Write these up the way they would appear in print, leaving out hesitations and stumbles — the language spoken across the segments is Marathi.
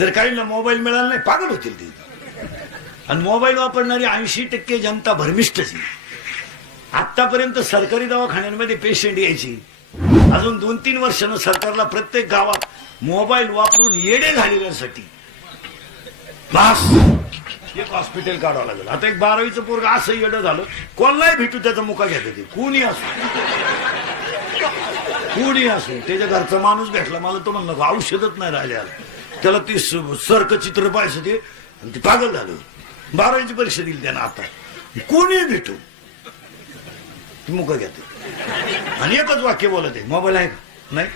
जर काहींना मोबाईल मिळाला नाही पागल होतील ते. आणि मोबाईल वापरणारी 80% जनता भरमिष्टच. आतापर्यंत सरकारी दवाखान्यांमध्ये पेशंट यायची, अजून 2-3 वर्षानं सरकारला प्रत्येक गावात मोबाईल वापरून येडे झालेल्यांसाठी बस एक हॉस्पिटल काढावं लागेल. आता एक 12वीचं पोरग असं येडं झालं, कोणालाही भेटू त्याचा मुका घ्यायचा ते, कुणी असो त्याच्या घरचा माणूस भेटला मला तो म्हणलं औषधच नाही राहिल्या, त्याला ती सर्क चित्र पाहायचं ते, आणि ते पागल झालं. 12वीची परीक्षा दिली त्यानं. आता कोणी भेटू ती मुका घेते आणि एकच वाक्य बोलत आहे, मोबाईल आहे का नाही.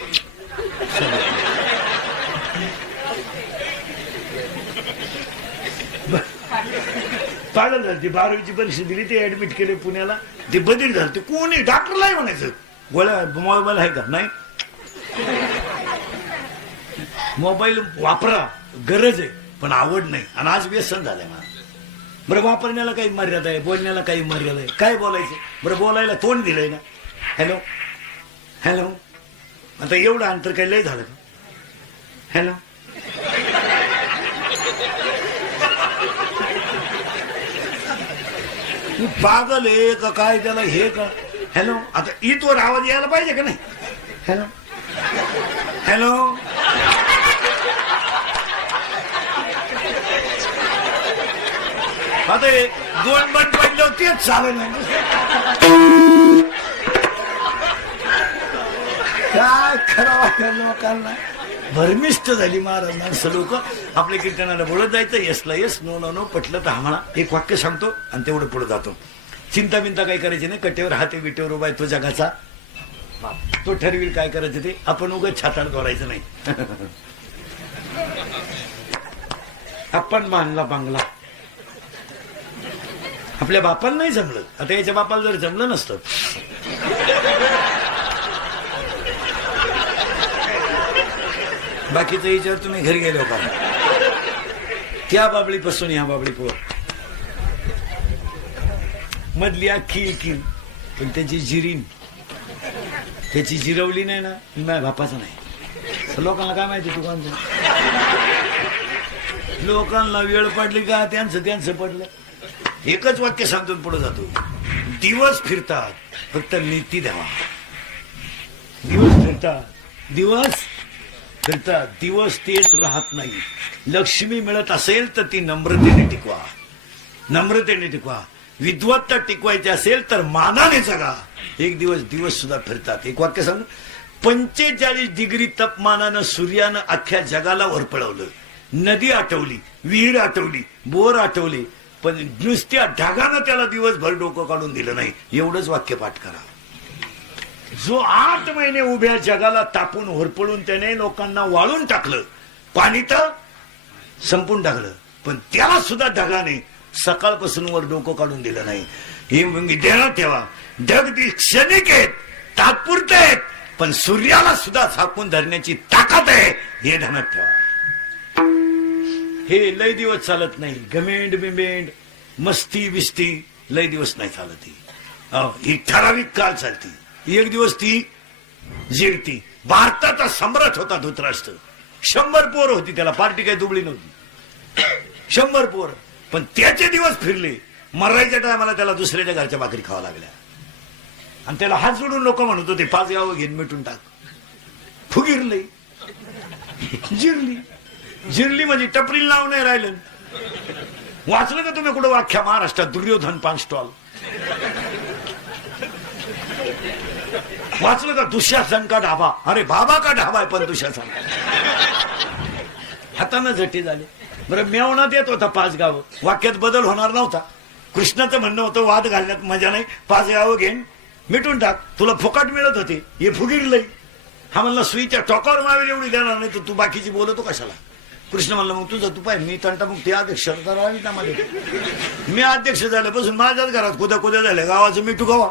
पागल झालं. ती 12वीची परीक्षा दिली, ते ऍडमिट केले पुण्याला, ते बदली झालं. ते कोणी डॉक्टरलाही म्हणायचं गोळ्या मोबाईल आहे का नाही. मोबाईल वापरा, गरज आहे, पण आवड नाही. आणि आज व्यसन झालंय मला. बरं वापरण्याला काही मर्यादा आहे, बोलण्याला काही मर्यादा आहे. काय बोलायचं बरं, बोलायला तोंड दिलंय ना. हॅलो हॅलो, आता एवढं अंतर काही लय झालं का. हॅलो पागल आहे का काय, त्याला हे का. हॅलो, आता ईदवर आवाज यायला पाहिजे का नाही. हॅलो हॅलो, आता दोन बंद पडलं तेच चालेल नाही. काय खरं लोकांना भरमिष्ट झाली महाराज. माणसं लोक आपल्या कीर्तनाला बोलत जायचं, येसला येस, नो नो नो, पटलं तर आम्हाला एक वाक्य सांगतो आणि तेवढं पुढे जातो. चिंता बिंता काही करायची नाही, कट्यावर हाते विटेवर उभा आहे तो जगाचा, तो ठरवील काय करायचं ते. आपण उगाच छाताड करायचं नाही. आपण बांधला बांगला, आपल्या बापाला नाही जमलं. आता याच्या बापाला जर जमलं नसतं, बाकीचं याच्यावर तुम्ही घरी गेले होता, त्या बाबळीपासून ह्या बाबळी पोर मधली अख्खी एकीन, पण त्याची जिरीन त्याची जिरवली नाही ना, माझ्या बापाचं नाही. लोकांना काय माहिती, तू कोणतं. लोकांना वेळ पडली का त्यांचं त्यांचं पडलं. एकच वाक्य सांगतो पुढे जातो. दिवस फिरतात, फक्त नीती द्यावा. दिवस फिरतात, दिवस तेच राहत नाही. लक्ष्मी मिळत असेल तर ती नम्रतेने टिकवा. विद्वत्ता टिकवायची असेल तर मानाने जगा. एक दिवस सुद्धा फिरतात. एक वाक्य सांगू. 45 डिग्री तापमानानं सूर्यानं अख्ख्या जगाला वरपळवलं. नदी आटवली, विहीर आटवली, बोर आटवली, पण नुसत्या ढगानं त्याला दिवसभर डोकं काढून दिलं नाही. एवढंच वाक्य पाठ करा. जो 8 महिने उभ्या जगाला तापून होरपळून त्याने लोकांना वाळून टाकलं, पाणी तर संपून टाकलं, पण त्याला सुद्धा ढगाने सकाळपासून वर डोकं काढून दिलं नाही. हे म्हणजे ध्यानात ठेवा. ढग ती क्षणिक आहेत, तात्पुरते आहेत, पण सूर्याला सुद्धा झाकून धरण्याची ताकद आहे, हे ध्यानात ठेवा. हे लय दिवस चालत नाही. गमेंड बिमेंड मस्ती बिस्ती लय दिवस नाही चालत. ही ठराविक काळ चालती. एक दिवस ती जिरती. भारताचा सम्राट होता धृतराष्ट्र. 100 पोर होती त्याला, पार्टी काही दुबळी नव्हती. 100 पोर, पण त्याचे दिवस फिरले. मरायच्या टायमाला त्याला दुसऱ्याच्या घरच्या भाकरी खावा लागल्या. आणि त्याला हात जोडून लोक म्हणत होते 5 गावं घेऊन मिटून टाक. फुगिरले, जिरली म्हणजे टपरीला नाव नाही राहिलं. वाचलं का तुम्ही कुठं वाख्या महाराष्ट्रात दुर्योधन 5 स्टॉल वाचलं का. दुःशासन का ढाबा, अरे बाबा का ढाबा आहे पण दुःशासन. हातानं झटी झाले. बरं मेवण्यात येत होता 5 गावं, वाक्यात बदल होणार नव्हता. कृष्णाचं म्हणणं होतं वाद घालण्यात मजा नाही, 5 गावं घेऊन मिटून टाक, तुला फुकट मिळत होते. हे फुगिरलंय. हा म्हणला सुईच्या टोकावर मावेल एवढी देणार नाही, तर तू बाकीची बोलतो कशाला. कृष्ण म्हणलं मग तुझं तू पाय, मी तंटा मग ते अध्यक्ष करावी ना मध्ये. मी अध्यक्ष झाल्यापासून माझ्याच घरात कुद्या झाल्या, गावाचं मिठू गावा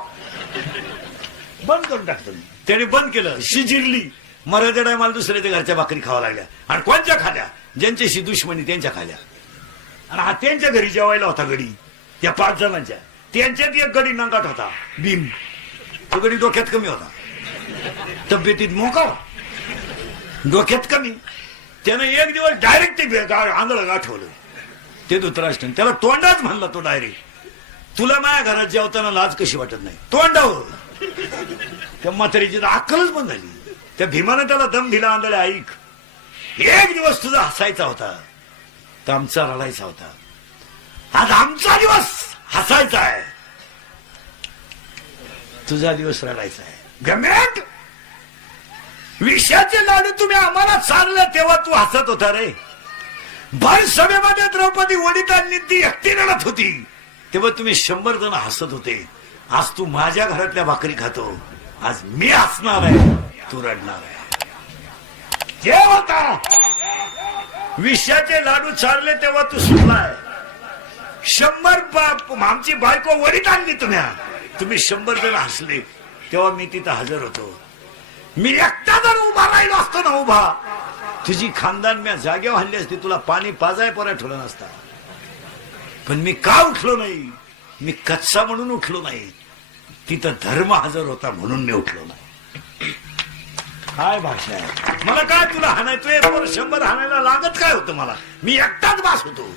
बंद करून टाकतो. त्याने बंद केलं. शिजिरली. मराठा टायमाला दुसऱ्याच्या घरच्या भाकरी खावा लागल्या. आणि कोणच्या खाल्या, ज्यांच्याशी दुश्मनी त्यांच्या खाल्या. आणि हा त्यांच्या घरी जेवायला होता गडी, त्या 5 जणांच्या. त्यांच्यात एक गडी नंगाट होता, भीम. तो गडी डोक्यात कमी होता, तब्येतीत मोका, डोक्यात कमी. त्यानं एक दिवस डायरेक्ट ते आंधळ गाठवलं ते धृतराष्ट्र. त्याला तोंडाच म्हणला तो डायरेक्ट, तुला माझ्या घरात जेवताना लाज कशी वाटत नाही तोंडावर. त्या म्हातारीची तर अक्कलच बंद झाली. त्या भीमानं त्याला दम दिला, आंधळ्या ऐक, एक दिवस तुझा हसायचा होता तर आमचा रडायचा होता, आज आमचा दिवस हसायचा आहे, तुझा दिवस रडायचा आहे. गमेट, विषयाचे लाडू तुम्ही आम्हाला चाललं तेव्हा तू हसत होता रे. भर सभेमध्ये द्रौपदी वडितांनी ती एकटी रडत होती तेव्हा तुम्ही 100 जण हसत होते. आज तू माझ्या घरातल्या भाकरी खातो, आज मी हसणार आहे, तू रडणार आहे. जे होता विषयाचे लाडू चालले तेव्हा तू सुटलाय. 100 आमची बायको वडीत आणली तुम्ही 100 जण हसले तेव्हा मी तिथं हजर होतो. मी एकटा जर उभा राहिलो असतो ना, उभा, तुझी खानदान मी जागेवर हल्ली असती, तुला पाणी पाजाय परत ठेवलं नसता. पण मी का उठलो नाही? मी कच्चा म्हणून उठलो नाही, तिथं धर्म हजर होता म्हणून मी उठलो नाही. काय भाषा आहे? मला काय तुला हाणायचोय? 100 हाणायला लागत काय होतं मला? मी एकटाच बास होतो.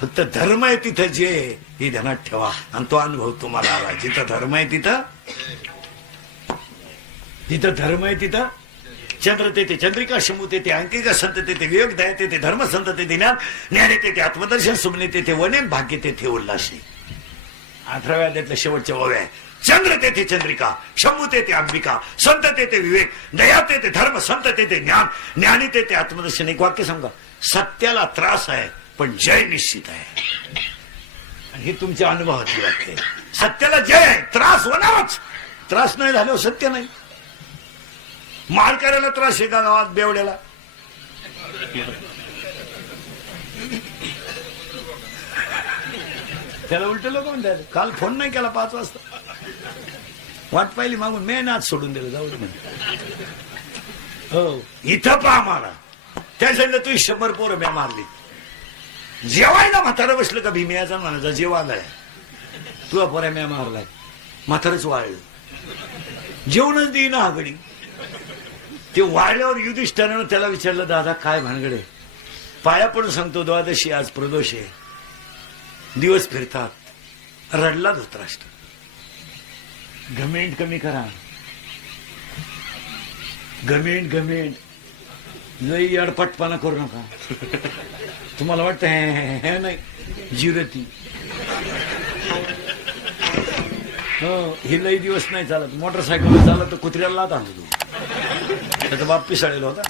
फक्त धर्म आहे तिथं जे हे ध्यानात ठेवा. आणि तो अनुभव तुम्हाला आला. जिथं धर्म आहे तिथं धर्म आहे, तिथं चंद्र तेथे चंद्रिका, शंभू तेथे अंकिका, संत तेथे विवेक, दया तेथे धर्म, संत तेथे ज्ञान, ज्ञानी तेथे आत्मदर्शन, सुमने तेथे वने, भाग्य तेथे उल्हासी. 18व्या अध्यायातल्या शेवटच्या ओव्या आहे. चंद्र तेथे चंद्रिका, शंभू तेथे अंबिका, संत तेथे विवेक, दया तेथे धर्म, संत तेथे ज्ञान, ज्ञानी तेथे आत्मदर्शन. एक वाक्य सांगा, सत्याला त्रास आहे पण जय निश्चित आहे. आणि हे तुमच्या अनुभवातली वाक्य आहे. सत्याला जय आहे, त्रास होणारच. त्रास नाही झाल्यावर सत्य नाही. मार करायला त्रास आहे का गावात बेवड्याला? त्याला उलट लोक म्हणतात, काल फोन नाही केला 5 वाजता, वाट पाहिली मागून, मी नाच सोडून दिलं, जाऊ दे म्हणजे. हो, इथं पहा मला त्या सांगितलं तू 100 पोरं म्या मारली. जेवायला म्हातारं बसलं का भीम्याचा म्हणायचा, जेवायलाय तुला पोऱ्या म्या मारलाय. म्हातारच वाळलं, जेवणच देईना आघडी. ते वाढल्यावर युधिष्ठिरानं त्याला विचारलं, दादा काय भानगडे? पाया पडून सांगतो, द्वादशी आज प्रदोष आहे, दिवस फिरतात. रडला धृतराष्ट्र. घमेंड कमी करा, घमेंड लई अडपटपणा करू नका. तुम्हाला वाटतं हे नाही जिरती, हो, हे लई दिवस नाही चालत. मोटरसायकल चालत तर कुत्र्याला लात आणतो, त्याचा बाप पिसाळलेला होता.